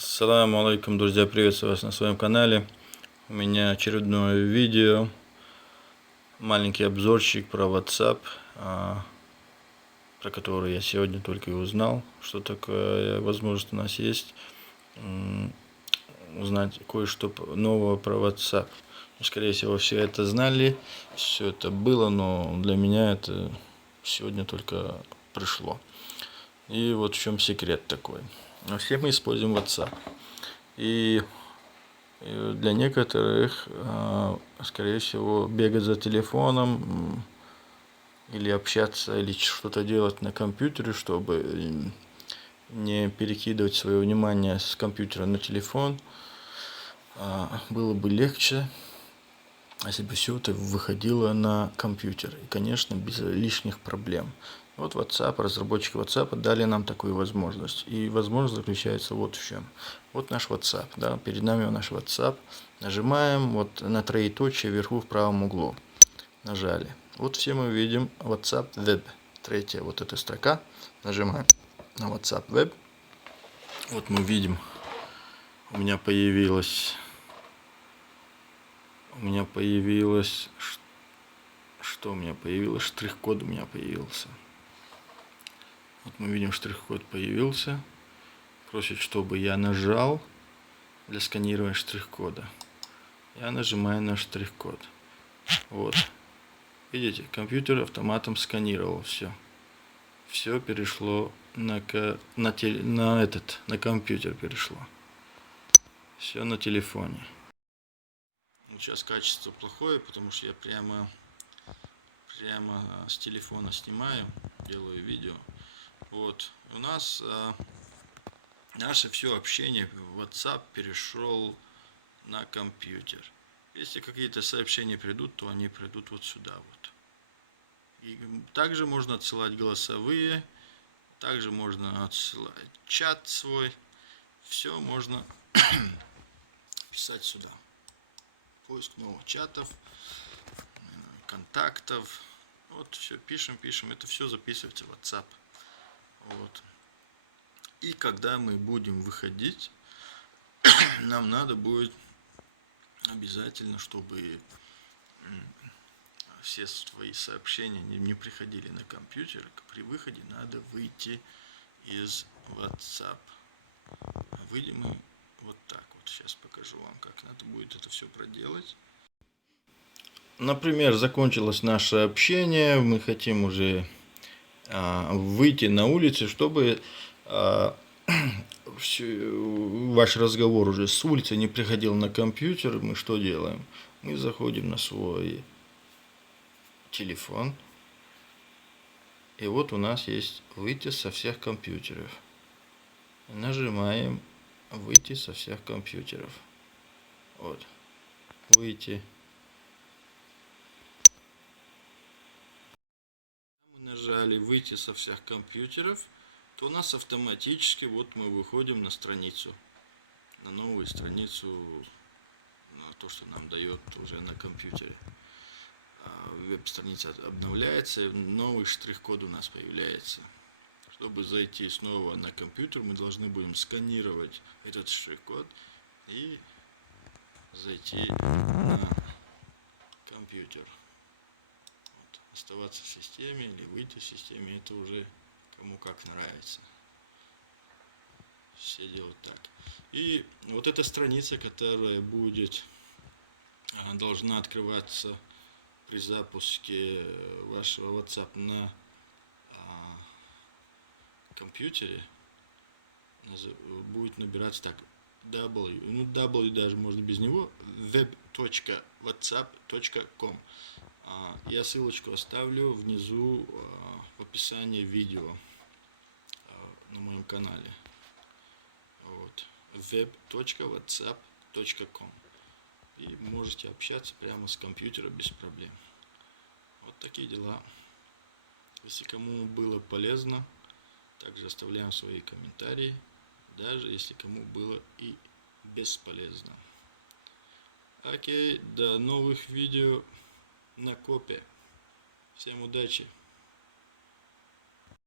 Ассаламу алейкум, друзья, приветствую вас на своем канале. У меня очередное видео, маленький обзорчик про WhatsApp, про который я сегодня только и узнал, что такое возможность у нас есть узнать кое-что нового про WhatsApp. Скорее всего, все это знали, все это было, но для меня это сегодня только пришло. И вот в чем секрет такой. Все мы используем WhatsApp. И для некоторых, скорее всего, бегать за телефоном или общаться, или что-то делать на компьютере, чтобы не перекидывать свое внимание с компьютера на телефон, было бы легче, если бы все это выходило на компьютер. И, конечно, без лишних проблем. Вот WhatsApp, разработчики WhatsApp дали нам такую возможность. И возможность заключается вот в чем. Вот наш WhatsApp. Да, перед нами наш WhatsApp. Нажимаем вот на троеточие вверху в правом углу. Нажали. Вот все мы видим WhatsApp Web. Третья вот эта строка. Нажимаем на WhatsApp Web. Вот мы видим, у меня появилось, что у меня появилось, штрих-код у меня появился. Вот мы видим, штрих-код появился. Просит, чтобы я нажал для сканирования штрих-кода. Я нажимаю на штрих-код. Вот. Видите, компьютер автоматом сканировал все. Все перешло на компьютер перешло. Все на телефоне. Сейчас качество плохое, потому что я прямо с телефона снимаю, делаю видео. Вот. У нас наше все общение в WhatsApp перешел на компьютер. Если какие-то сообщения придут, то они придут вот сюда вот. И также можно отсылать голосовые, также можно отсылать чат свой. Все можно писать сюда. Поиск новых чатов, контактов. Вот все пишем. Это все записывается в WhatsApp. Вот. И когда мы будем выходить, нам надо будет обязательно, чтобы все свои сообщения не приходили на компьютер. При выходе надо выйти из WhatsApp. Выйдем мы вот так вот. Сейчас покажу вам, как надо будет это все проделать. Например, закончилось наше общение, мы хотим уже выйти на улицу, чтобы ваш разговор уже с улицы не приходил на компьютер. Мы что делаем? Мы заходим на свой телефон. И вот у нас есть выйти со всех компьютеров. Нажимаем выйти со всех компьютеров. Вот. Выйти. Мы нажали выйти со всех компьютеров, то у нас автоматически вот мы выходим на страницу. На новую страницу, на то, что нам дает уже на компьютере. Веб-страница обновляется, и новый штрих-код у нас появляется. Чтобы зайти снова на компьютер, мы должны будем сканировать этот штрих-код и зайти на компьютер. Вот. Оставаться в системе или выйти из системы, это уже кому как нравится. Все делают так. И вот эта страница, которая должна открываться при запуске вашего WhatsApp на компьютере, будет набираться так: w даже можно без него, web.whatsapp.com. Я ссылочку оставлю внизу в описании видео на моем канале. Вот. web.whatsapp.com. И можете общаться прямо с компьютера без проблем. Вот такие дела. Если кому было полезно, также оставляем свои комментарии, даже если кому было и бесполезно. Окей, до новых видео на копе. Всем удачи!